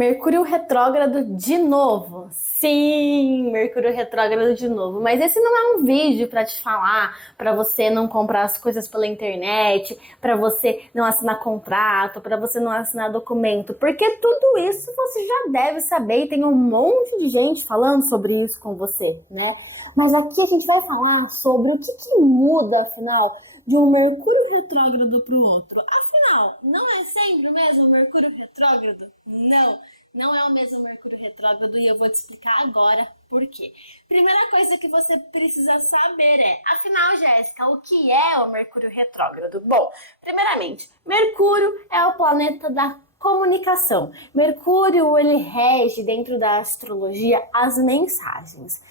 Mercúrio retrógrado de novo. Sim, Mercúrio retrógrado de novo. Mas esse não é um vídeo para te falar, para você não comprar as coisas pela internet, para você não assinar contrato, para você não assinar documento, porque tudo isso você já deve saber e tem um monte de gente falando sobre isso com você, né? Mas aqui a gente vai falar sobre o que muda, afinal, de um Mercúrio retrógrado para o outro. Afinal, não é sempre o mesmo Mercúrio retrógrado? Não é o mesmo Mercúrio retrógrado e eu vou te explicar agora por quê. Primeira coisa que você precisa saber é, afinal, Jéssica, o que é o Mercúrio retrógrado? Bom, primeiramente, Mercúrio é o planeta da comunicação. Mercúrio, ele rege dentro da astrologia as mensagens.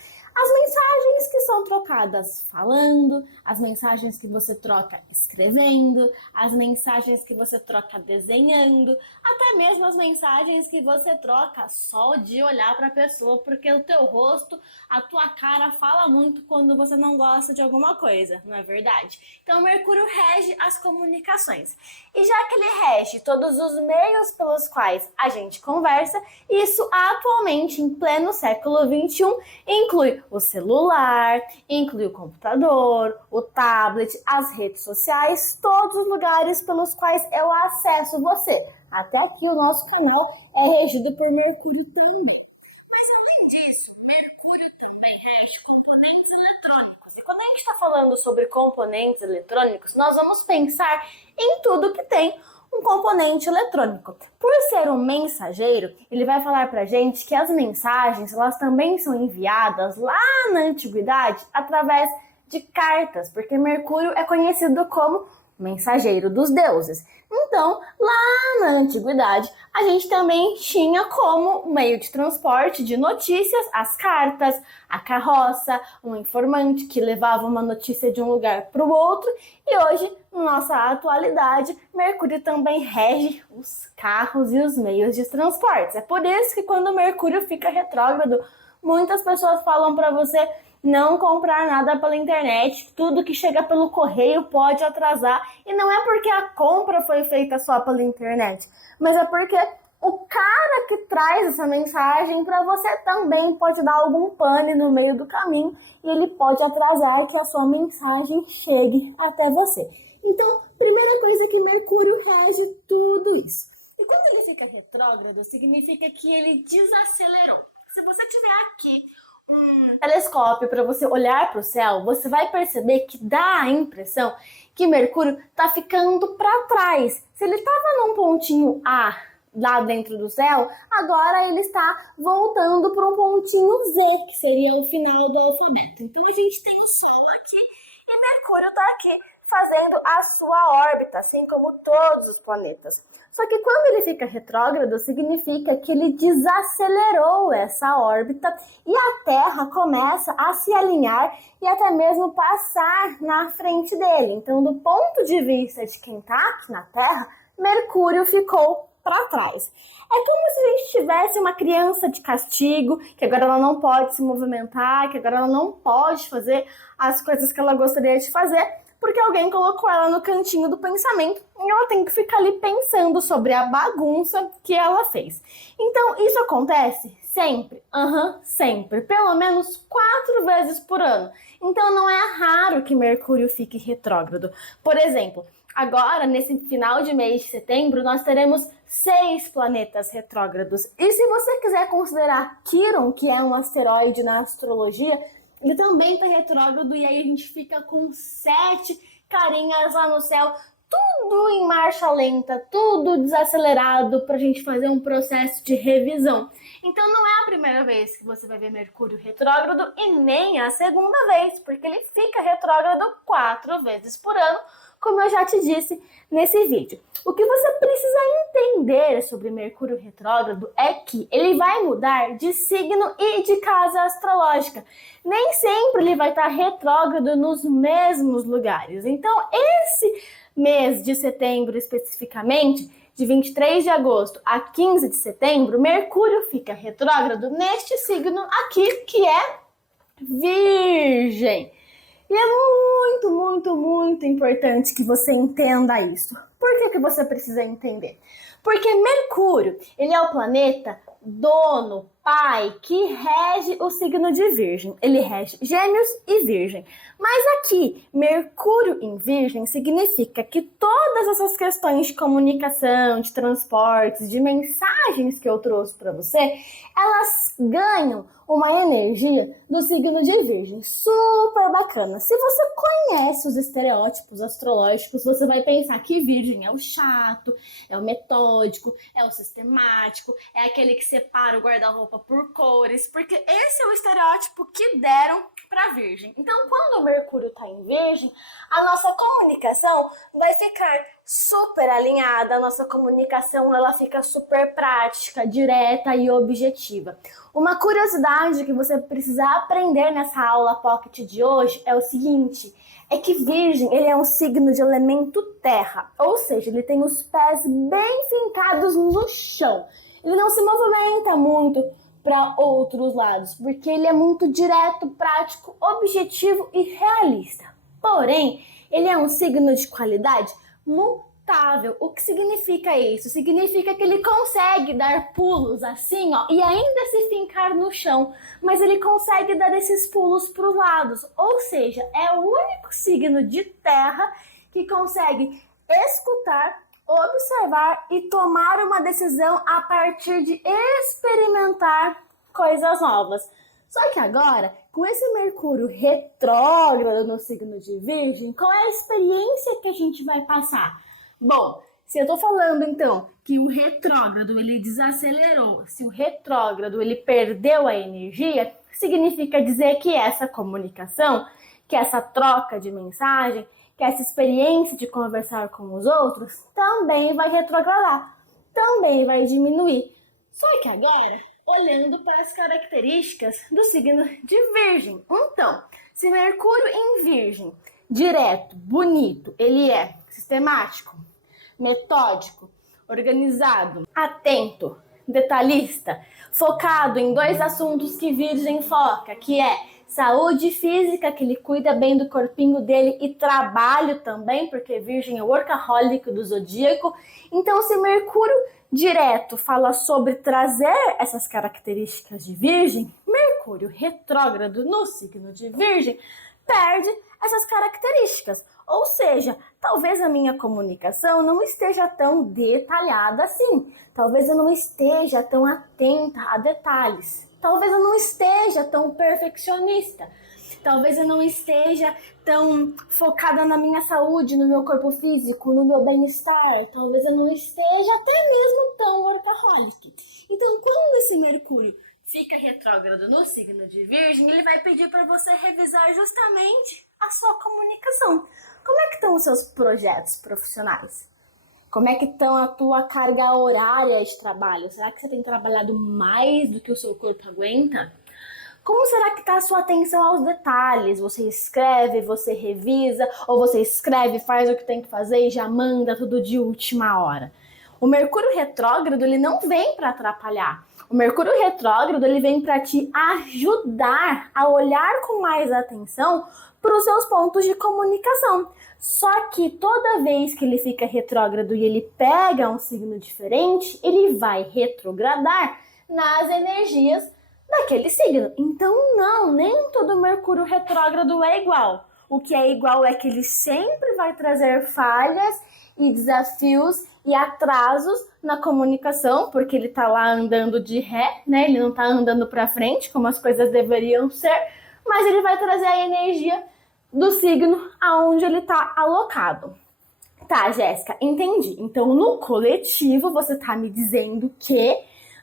As mensagens que são trocadas falando, as mensagens que você troca escrevendo, as mensagens que você troca desenhando, até mesmo as mensagens que você troca só de olhar para a pessoa, porque o teu rosto, a tua cara fala muito quando você não gosta de alguma coisa, não é verdade? Então Mercúrio rege as comunicações. E já que ele rege todos os meios pelos quais a gente conversa, isso atualmente, em pleno século XXI, inclui o celular, inclui o computador, o tablet, as redes sociais, todos os lugares pelos quais eu acesso você. Até aqui o nosso canal é regido por Mercúrio também. Mas além disso, Mercúrio também rege componentes eletrônicos. E quando a gente está falando sobre componentes eletrônicos, nós vamos pensar em tudo que tem um componente eletrônico. Por ser um mensageiro, ele vai falar pra gente que as mensagens, elas também são enviadas lá na antiguidade através de cartas, porque Mercúrio é conhecido como mensageiro dos deuses. Então, lá na antiguidade, a gente também tinha como meio de transporte de notícias as cartas, a carroça, um informante que levava uma notícia de um lugar para o outro. E hoje, na nossa atualidade, Mercúrio também rege os carros e os meios de transporte. É por isso que quando Mercúrio fica retrógrado, muitas pessoas falam para você não comprar nada pela internet, tudo que chega pelo correio pode atrasar, e não é porque a compra foi feita só pela internet, mas é porque o cara que traz essa mensagem para você também pode dar algum pane no meio do caminho e ele pode atrasar que a sua mensagem chegue até você. Então, primeira coisa que Mercúrio rege tudo isso. E quando ele fica retrógrado, significa que ele desacelerou. Se você tiver aqui um telescópio para você olhar para o céu, você vai perceber que dá a impressão que Mercúrio está ficando para trás. Se ele estava num pontinho A lá dentro do céu, agora ele está voltando para um pontinho Z, que seria o final do alfabeto. Então a gente tem o Sol aqui e Mercúrio está aqui fazendo a sua órbita, assim como todos os planetas. Só que quando ele fica retrógrado, significa que ele desacelerou essa órbita e a Terra começa a se alinhar e até mesmo passar na frente dele. Então, do ponto de vista de quem está aqui na Terra, Mercúrio ficou para trás. É como se a gente tivesse uma criança de castigo, que agora ela não pode se movimentar, que agora ela não pode fazer as coisas que ela gostaria de fazer, porque alguém colocou ela no cantinho do pensamento e ela tem que ficar ali pensando sobre a bagunça que ela fez. Então, isso acontece sempre? Sempre. Pelo menos 4 vezes por ano. Então, não é raro que Mercúrio fique retrógrado. Por exemplo, agora, nesse final de mês de setembro, nós teremos 6 planetas retrógrados. E se você quiser considerar Quiron, que é um asteroide na astrologia, ele também está retrógrado e aí a gente fica com 7 carinhas lá no céu, tudo em marcha lenta, tudo desacelerado para a gente fazer um processo de revisão. Então não é a primeira vez que você vai ver Mercúrio retrógrado e nem a segunda vez, porque ele fica retrógrado 4 vezes por ano, como eu já te disse nesse vídeo. O que você precisa entender sobre Mercúrio retrógrado é que ele vai mudar de signo e de casa astrológica. Nem sempre ele vai estar retrógrado nos mesmos lugares. Então, esse mês de setembro especificamente, de 23 de agosto a 15 de setembro, Mercúrio fica retrógrado neste signo aqui, que é Virgem. E é muito importante que você entenda isso. Por que você precisa entender? Porque Mercúrio, ele é o planeta dono, pai, que rege o signo de Virgem. Ele rege Gêmeos e Virgem. Mas aqui, Mercúrio em Virgem significa que todas essas questões de comunicação, de transportes, de mensagens que eu trouxe para você, elas ganham uma energia do signo de Virgem. Super bacana. Se você conhece os estereótipos astrológicos, você vai pensar que Virgem é o chato, é o metódico, é o sistemático, é aquele que separa o guarda-roupa por cores, porque esse é o estereótipo que deram para Virgem. Então, quando o Mercúrio está em Virgem, a nossa comunicação vai ficar super alinhada, a nossa comunicação ela fica super prática, direta e objetiva. Uma curiosidade que você precisa aprender nessa aula Pocket de hoje é o seguinte, é que Virgem ele é um signo de elemento terra, ou seja, ele tem os pés bem fincados no chão. Ele não se movimenta muito para outros lados, porque ele é muito direto, prático, objetivo e realista. Porém, ele é um signo de qualidade mutável. O que significa isso? Significa que ele consegue dar pulos assim, ó, e ainda se fincar no chão, mas ele consegue dar esses pulos para os lados. Ou seja, é o único signo de terra que consegue escutar, observar e tomar uma decisão a partir de experimentar coisas novas. Só que agora, com esse Mercúrio retrógrado no signo de Virgem, qual é a experiência que a gente vai passar? Bom, se eu tô falando então que o retrógrado ele desacelerou, se o retrógrado ele perdeu a energia, significa dizer que essa comunicação, que essa troca de mensagem, que essa experiência de conversar com os outros também vai retrogradar, também vai diminuir. Só que agora, olhando para as características do signo de Virgem. Então, se Mercúrio em Virgem, direto, bonito, ele é sistemático, metódico, organizado, atento, detalhista, focado em dois assuntos que Virgem foca, que é saúde física, que ele cuida bem do corpinho dele, e trabalho também, porque Virgem é o workaholic do zodíaco. Então, se Mercúrio direto fala sobre trazer essas características de Virgem, Mercúrio retrógrado no signo de Virgem perde essas características. Ou seja, talvez a minha comunicação não esteja tão detalhada assim. Talvez eu não esteja tão atenta a detalhes. Talvez eu não esteja tão perfeccionista. Talvez eu não esteja tão focada na minha saúde, no meu corpo físico, no meu bem-estar. Talvez eu não esteja até mesmo tão workaholic. Então, quando esse Mercúrio fica retrógrado no signo de Virgem, ele vai pedir para você revisar justamente a sua comunicação. Como é que estão os seus projetos profissionais? Como é que estão a tua carga horária de trabalho? Será que você tem trabalhado mais do que o seu corpo aguenta? Como será que está a sua atenção aos detalhes? Você escreve, você revisa, ou você escreve, faz o que tem que fazer e já manda tudo de última hora? O Mercúrio retrógrado, ele não vem para atrapalhar. O Mercúrio retrógrado, ele vem para te ajudar a olhar com mais atenção para os seus pontos de comunicação. Só que toda vez que ele fica retrógrado e ele pega um signo diferente, ele vai retrogradar nas energias daquele signo. Então não, nem todo Mercúrio retrógrado é igual. O que é igual é que ele sempre vai trazer falhas e desafios e atrasos na comunicação, porque ele tá lá andando de ré, né? Ele não tá andando para frente como as coisas deveriam ser, mas ele vai trazer a energia do signo aonde ele tá alocado. Tá, Jéssica, entendi. Então, no coletivo, você tá me dizendo que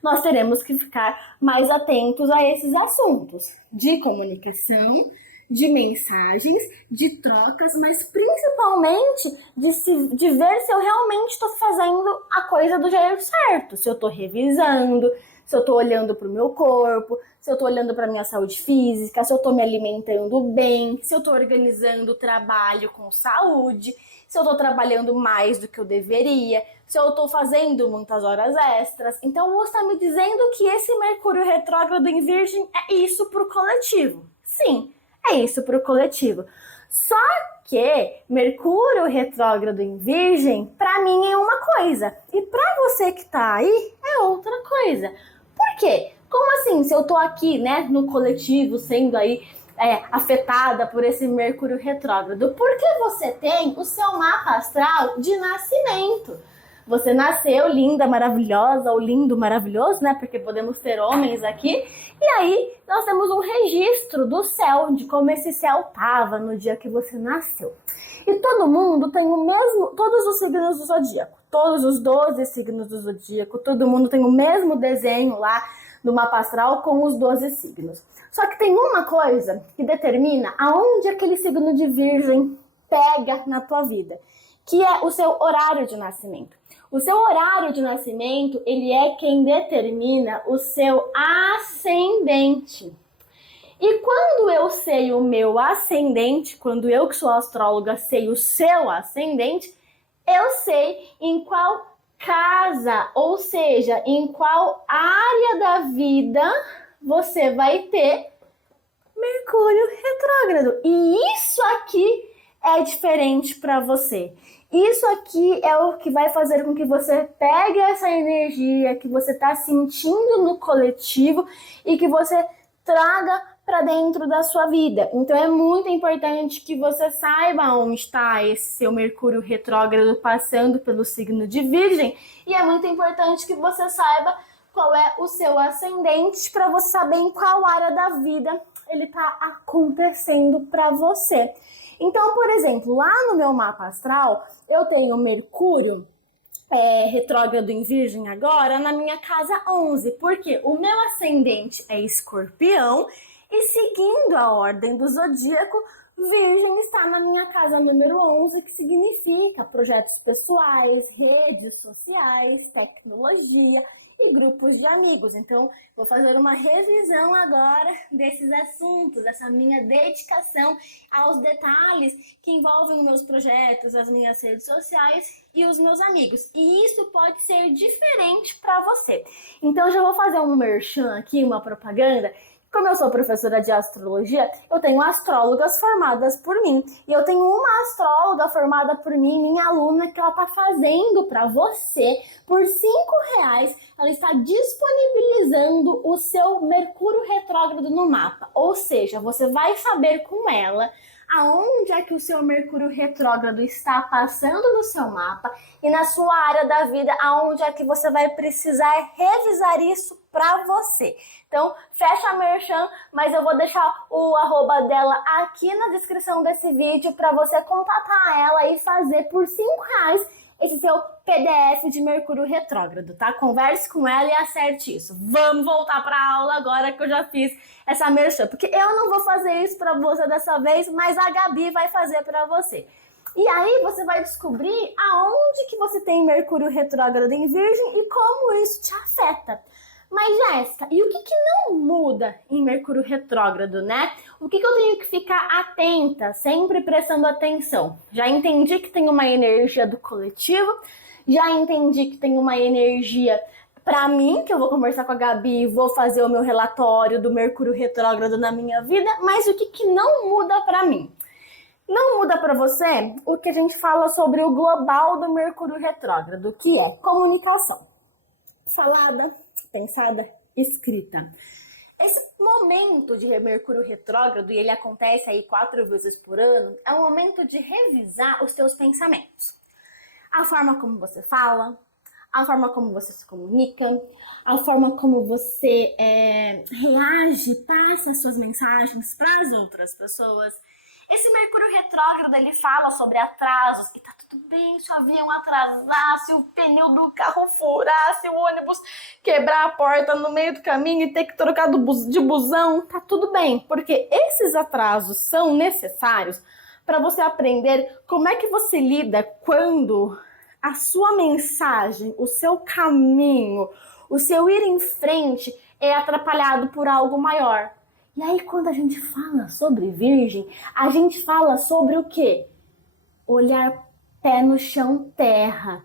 nós teremos que ficar mais atentos a esses assuntos de comunicação, de mensagens, de trocas, mas principalmente de ver se eu realmente estou fazendo a coisa do jeito certo, se eu estou revisando, se eu estou olhando para o meu corpo, se eu estou olhando para a minha saúde física, se eu estou me alimentando bem, se eu estou organizando o trabalho com saúde, se eu estou trabalhando mais do que eu deveria, se eu estou fazendo muitas horas extras. Então, você está me dizendo que esse Mercúrio retrógrado em Virgem é isso para o coletivo. Sim, é isso para o coletivo. Só que Mercúrio retrógrado em Virgem, para mim é uma coisa, e para você que tá aí, é outra coisa. Por quê? Como assim, se eu tô aqui, né, no coletivo, sendo aí afetada por esse Mercúrio retrógrado? Porque você tem o seu mapa astral de nascimento. Você nasceu linda, maravilhosa, ou lindo, maravilhoso, né? Porque podemos ter homens aqui. E aí, nós temos um registro do céu, de como esse céu estava no dia que você nasceu. E todo mundo tem o mesmo, todos os signos do zodíaco, todos os 12 signos do zodíaco, todo mundo tem o mesmo desenho lá no mapa astral com os 12 signos. Só que tem uma coisa que determina aonde aquele signo de Virgem pega na tua vida, que é o seu horário de nascimento. O seu horário de nascimento, ele é quem determina o seu ascendente. E quando eu sei o meu ascendente, quando eu que sou astróloga sei o seu ascendente, eu sei em qual casa, ou seja, em qual área da vida você vai ter Mercúrio retrógrado. E isso aqui é diferente para você. Isso aqui é o que vai fazer com que você pegue essa energia que você está sentindo no coletivo e que você traga para dentro da sua vida. Então é muito importante que você saiba onde está esse seu Mercúrio retrógrado passando pelo signo de Virgem, e é muito importante que você saiba qual é o seu ascendente para você saber em qual área da vida ele está acontecendo para você. Então, por exemplo, lá no meu mapa astral, eu tenho Mercúrio retrógrado em Virgem agora na minha casa 11, porque o meu ascendente é Escorpião e, seguindo a ordem do zodíaco, Virgem está na minha casa número 11, que significa projetos pessoais, redes sociais, tecnologia e grupos de amigos. Então, vou fazer uma revisão agora desses assuntos, essa minha dedicação aos detalhes que envolvem os meus projetos, as minhas redes sociais e os meus amigos. E isso pode ser diferente para você. Então, já vou fazer um merchan aqui, uma propaganda. Como eu sou professora de astrologia, eu tenho astrólogas formadas por mim. E eu tenho uma astróloga formada por mim, minha aluna, que ela está fazendo para você, por R$5, ela está disponibilizando o seu Mercúrio retrógrado no mapa. Ou seja, você vai saber com ela aonde é que o seu Mercúrio retrógrado está passando no seu mapa e na sua área da vida, aonde é que você vai precisar revisar isso para você. Então, fecha a merchan, mas eu vou deixar o arroba dela aqui na descrição desse vídeo para você contatar ela e fazer por R$5 esse seu PDF de Mercúrio retrógrado, tá? Converse com ela e acerte isso. Vamos voltar para a aula agora que eu já fiz essa merchan, porque eu não vou fazer isso para você dessa vez, mas a Gabi vai fazer para você. E aí você vai descobrir aonde que você tem Mercúrio retrógrado em Virgem e como isso te afeta. Mas, Jéssica, e o que não muda em Mercúrio retrógrado, né? O que eu tenho que ficar atenta, sempre prestando atenção? Já entendi que tem uma energia do coletivo, já entendi que tem uma energia para mim, que eu vou conversar com a Gabi e vou fazer o meu relatório do Mercúrio retrógrado na minha vida, mas o que não muda para mim? Não muda para você o que a gente fala sobre o global do Mercúrio retrógrado, que é comunicação. Falada, pensada, escrita. Esse momento de Mercúrio retrógrado, e ele acontece aí 4 vezes por ano, é um momento de revisar os teus pensamentos. A forma como você fala, a forma como você se comunica, a forma como você reage, passa as suas mensagens para as outras pessoas. Esse Mercúrio retrógrado, ele fala sobre atrasos, e tá tudo bem se o avião atrasar, se o pneu do carro furar, se o ônibus quebrar a porta no meio do caminho e ter que trocar de busão, tá tudo bem, porque esses atrasos são necessários para você aprender como é que você lida quando a sua mensagem, o seu caminho, o seu ir em frente é atrapalhado por algo maior. E aí, quando a gente fala sobre Virgem, a gente fala sobre o quê? Olhar pé no chão, terra.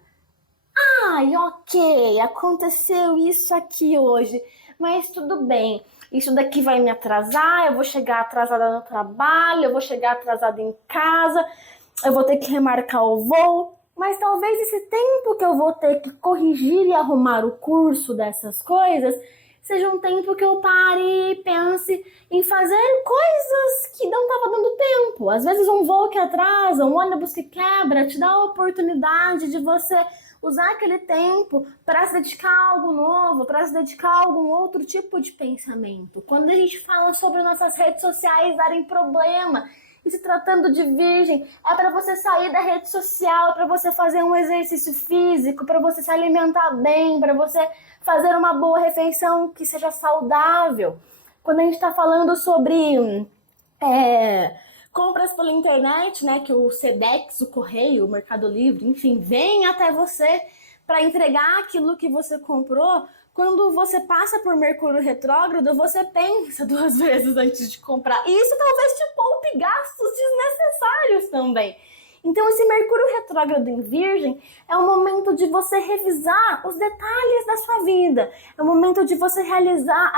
Ai, ok, aconteceu isso aqui hoje, mas tudo bem. Isso daqui vai me atrasar, eu vou chegar atrasada no trabalho, eu vou chegar atrasada em casa, eu vou ter que remarcar o voo. Mas talvez esse tempo que eu vou ter que corrigir e arrumar o curso dessas coisas seja um tempo que eu pare e pense em fazer coisas que não estava dando tempo. Às vezes um voo que atrasa, um ônibus que quebra, te dá a oportunidade de você usar aquele tempo para se dedicar a algo novo, para se dedicar a algum outro tipo de pensamento. Quando a gente fala sobre nossas redes sociais darem problema, e se tratando de virgem, é para você sair da rede social, para você fazer um exercício físico, para você se alimentar bem, para você fazer uma boa refeição que seja saudável. Quando a gente está falando sobre compras pela internet, né, que o Sedex, o Correio, o Mercado Livre, enfim, vem até você para entregar aquilo que você comprou. Quando você passa por Mercúrio retrógrado, você pensa duas vezes antes de comprar. E isso talvez te poupe gastos desnecessários também. Então, esse Mercúrio retrógrado em Virgem é um momento de você revisar os detalhes da sua vida. É um momento de você revisar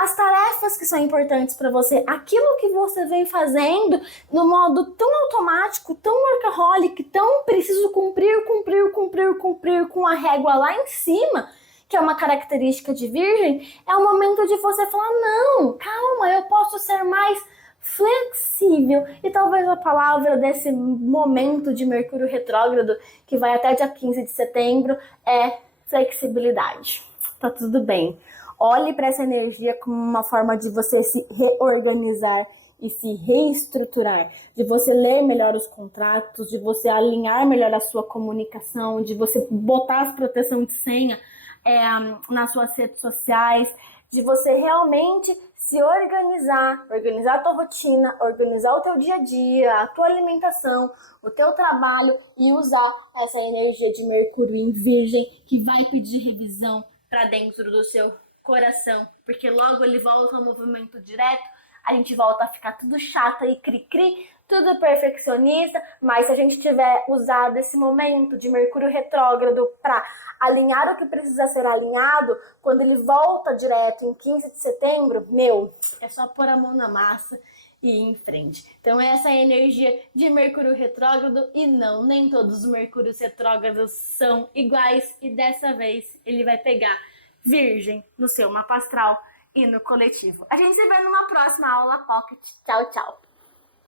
as tarefas que são importantes para você, aquilo que você vem fazendo no modo tão automático, tão workaholic, tão preciso cumprir, com a régua lá em cima, que é uma característica de Virgem, é o momento de você falar, não, calma, eu posso ser mais flexível. E talvez a palavra desse momento de Mercúrio retrógrado, que vai até dia 15 de setembro, é flexibilidade. Tá tudo bem. Olhe para essa energia como uma forma de você se reorganizar e se reestruturar, de você ler melhor os contratos, de você alinhar melhor a sua comunicação, de você botar as proteções de senha nas suas redes sociais, de você realmente se organizar a tua rotina, organizar o teu dia a dia, a tua alimentação, o teu trabalho e usar essa energia de Mercúrio em Virgem que vai pedir revisão para dentro do seu coração, porque logo ele volta ao movimento direto, a gente volta a ficar tudo chata e cri-cri, tudo perfeccionista, mas se a gente tiver usado esse momento de Mercúrio retrógrado para alinhar o que precisa ser alinhado, quando ele volta direto em 15 de setembro, é só pôr a mão na massa e ir em frente. Então essa é a energia de Mercúrio retrógrado e não, nem todos os Mercúrios retrógrados são iguais e dessa vez ele vai pegar Virgem no seu mapa astral e no coletivo. A gente se vê numa próxima aula Pocket. Tchau, tchau!